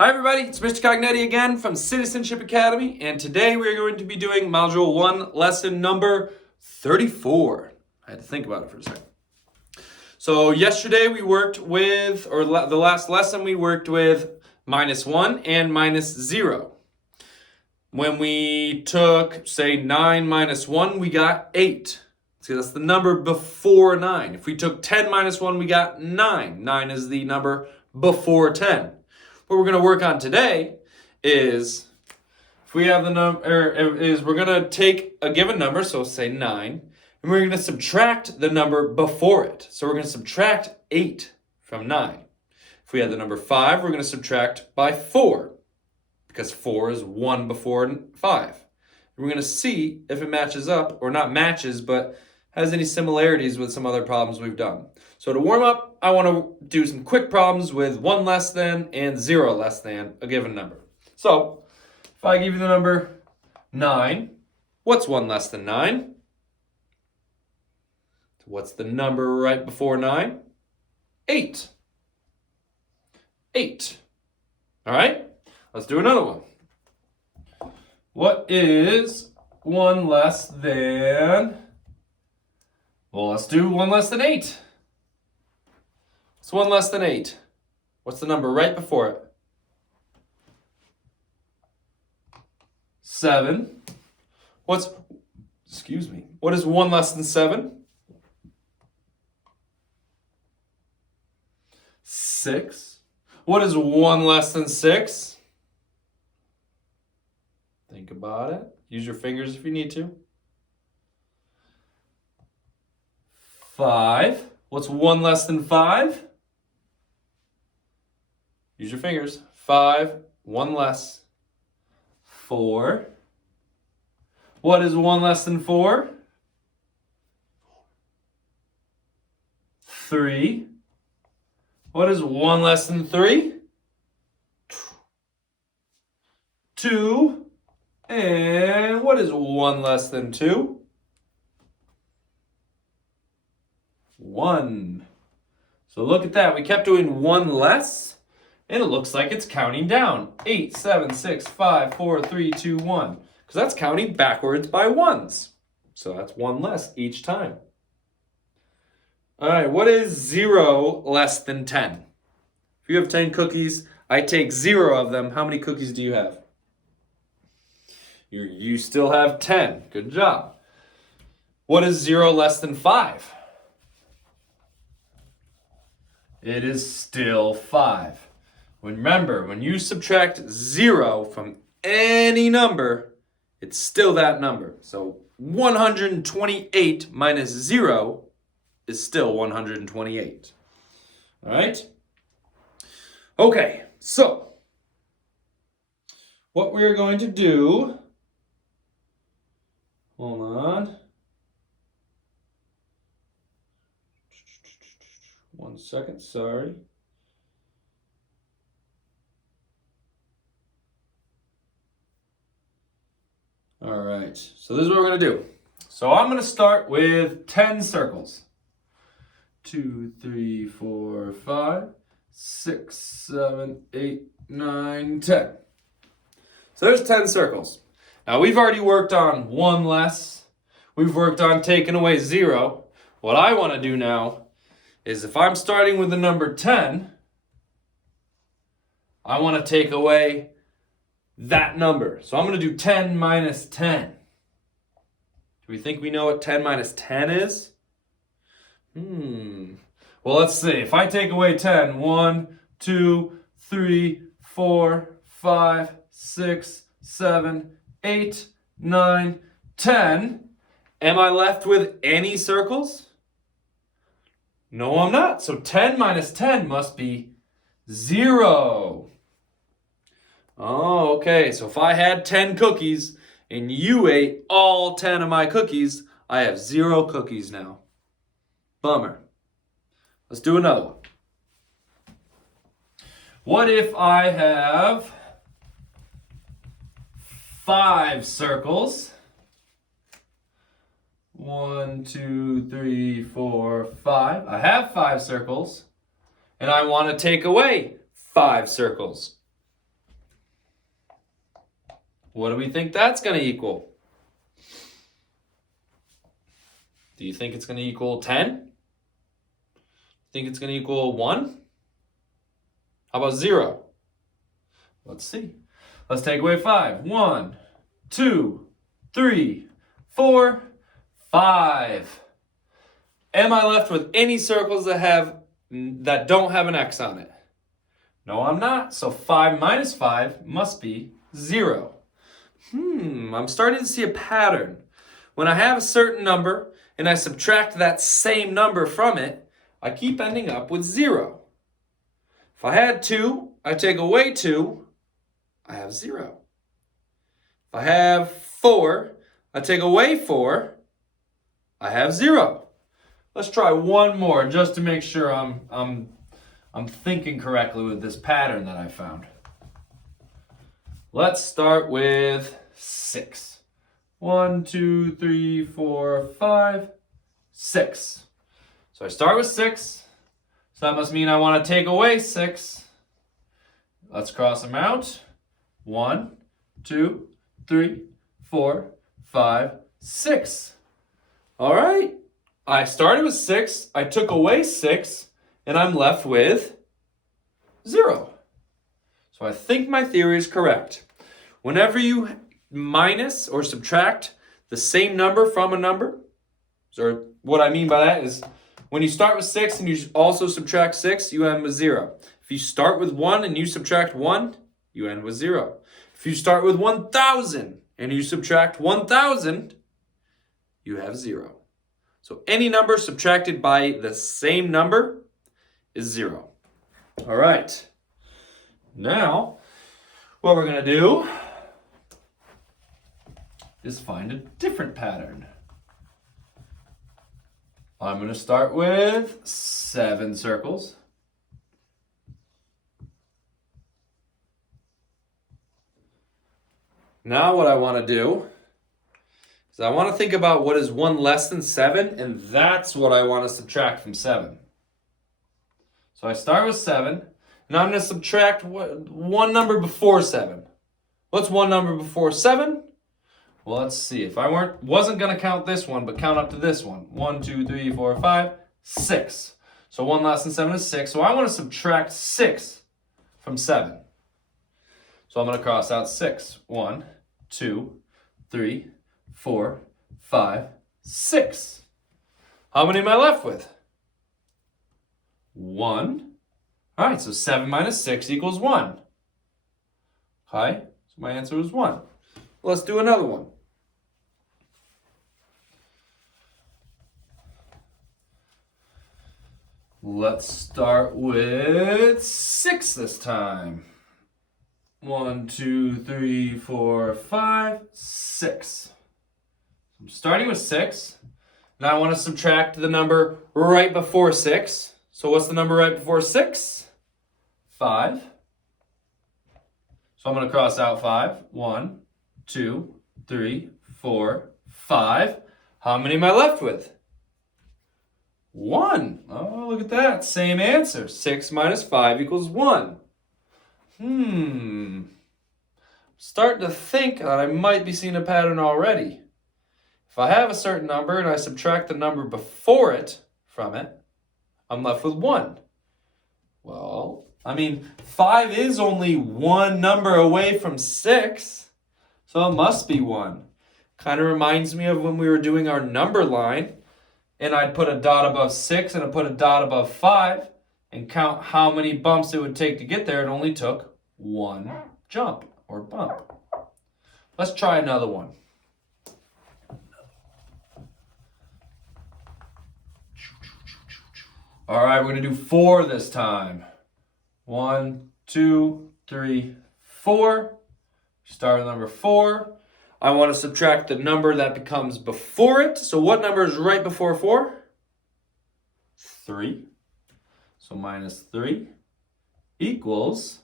Hi everybody, it's Mr. Cognetti again from Citizenship Academy, and today we're going to be doing Module 1, lesson number 34. I had to think about it for a second. So yesterday we worked with, the last lesson we worked with -1 and -0. When we took, say, 9 minus 1, we got 8. See, that's the number before 9. If we took 10 minus 1, we got 9. 9 is the number before 10. What we're going to work on today is, if we have the number, is we're going to take a given number, so say 9, and we're going to subtract the number before it. So we're going to subtract 8 from 9. If we had the number 5, we're going to subtract by 4, because 4 is 1 before 5. And we're going to see if it matches up, or not matches, but has any similarities with some other problems we've done. So to warm up, I want to do some quick problems with 1 less than and 0 less than a given number. So if I give you the number 9, what's 1 less than 9? What's the number right before 9? 8. 8. All right, let's do another one. What is 1 less than? Well, let's do 1 less than 8. What's 1 less than 8? What's the number right before it? 7. What is 1 less than 7? 6. What is 1 less than 6? Think about it. Use your fingers if you need to. 5. What's 1 less than 5? Use your fingers. 5, 1 less. 4. What is 1 less than 4? 3. What is 1 less than 3? 2. And what is 1 less than 2? 1. So look at that. We kept doing 1 less, and it looks like it's counting down. 8, 7, 6, 5, 4, 3, 2, 1. Because that's counting backwards by ones. So that's 1 less each time. All right, what is 0 less than 10? If you have 10 cookies, I take 0 of them. How many cookies do you have? You still have 10. Good job. What is 0 less than 5? It is still 5. Remember, when you subtract 0 from any number, it's still that number. So 128 minus 0 is still 128. All right? Okay, so what we're going to do, hold on. 1 second, sorry. All right, so this is what we're going to do. So I'm going to start with 10 circles. 2, 3, 4, 5, 6, 7, 8, 9, 10. So there's 10 circles. Now we've already worked on 1 less. We've worked on taking away 0. What I want to do now is, if I'm starting with the number 10, I want to take away that number. So I'm going to do 10 minus 10. Do we think we know what 10 minus 10 is? Well, let's see. If I take away 10, 1, 2, 3, 4, 5, 6, 7, 8, 9, 10. Am I left with any circles? No, I'm not. So 10 minus 10 must be 0. Oh, okay. So if I had 10 cookies and you ate all 10 of my cookies, I have 0 cookies now. Bummer. Let's do another one. What if I have 5 circles? 1, 2, 3, 4, 5. I have 5 circles, and I want to take away 5 circles. What do we think that's going to equal? Do you think it's going to equal 10? Think it's going to equal 1? How about 0? Let's see. Let's take away 5. 1, 2, 3, 4, 5. Am I left with any circles that don't have an X on it? No, I'm not. So 5 minus 5 must be 0. I'm starting to see a pattern. When I have a certain number and I subtract that same number from it, I keep ending up with 0. If I had 2, I take away 2, I have 0. If I have 4, I take away 4, I have 0. Let's try one more just to make sure I'm thinking correctly with this pattern that I found. Let's start with 6. 1, 2, 3, 4, 5, 6. So I start with 6. So that must mean I want to take away 6. Let's cross them out. 1, 2, 3, 4, 5, 6. All right. I started with 6. I took away 6. And I'm left with 0. So I think my theory is correct. Whenever you minus or subtract the same number from a number, so what I mean by that is when you start with 6 and you also subtract 6, you end with 0. If you start with 1 and you subtract 1, you end with 0. If you start with 1,000 and you subtract 1,000, you have 0. So any number subtracted by the same number is 0. All right. Now, what we're going to do is find a different pattern. I'm going to start with 7 circles. Now what I want to do is I want to think about what is 1 less than 7, and that's what I want to subtract from 7. So I start with 7, and I'm going to subtract one number before 7. What's one number before 7? Well, let's see. If I wasn't going to count this one, but count up to this one. 1, 2, 3, 4, 5, 6. So 1 less than 7 is 6. So I want to subtract 6 from 7. So I'm going to cross out 6. 1, 2, 3, 4, 5, 6. How many am I left with? 1. All right, so 7 minus 6 equals 1. Okay, so my answer is 1. Let's do another one. Let's start with 6 this time. 1, 2, 3, 4, 5, 6. I'm starting with 6. Now I want to subtract the number right before 6. So what's the number right before 6? 5. So I'm going to cross out 5. 1, 2, 3, 4, 5. How many am I left with? 1. Oh, look at that. Same answer. 6 minus 5 equals 1. Starting to think that I might be seeing a pattern already. If I have a certain number and I subtract the number before it from it, I'm left with 1. Well, I mean, 5 is only one number away from 6, so it must be 1. Kind of reminds me of when we were doing our number line, and I'd put a dot above 6 and I'd put a dot above 5, and count how many bumps it would take to get there. It only took 1 jump or bump. Let's try another one. All right, we're going to do 4 this time. 1, 2, 3, 4. Start with number 4. I want to subtract the number that becomes before it. So what number is right before 4? 3. So minus 3 equals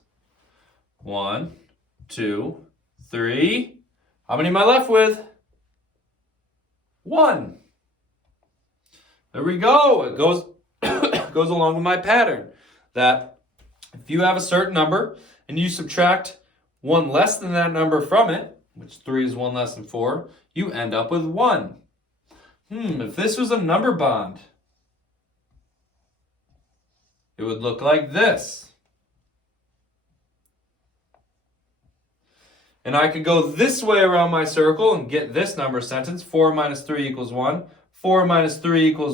1, 2, 3. How many am I left with? 1. There we go. It goes goes along with my pattern that if you have a certain number and you subtract 1 less than that number from it, which 3 is 1 less than 4, you end up with 1. If this was a number bond, it would look like this. And I could go this way around my circle and get this number sentence. 4 minus 3 equals 1. 4 minus 3 equals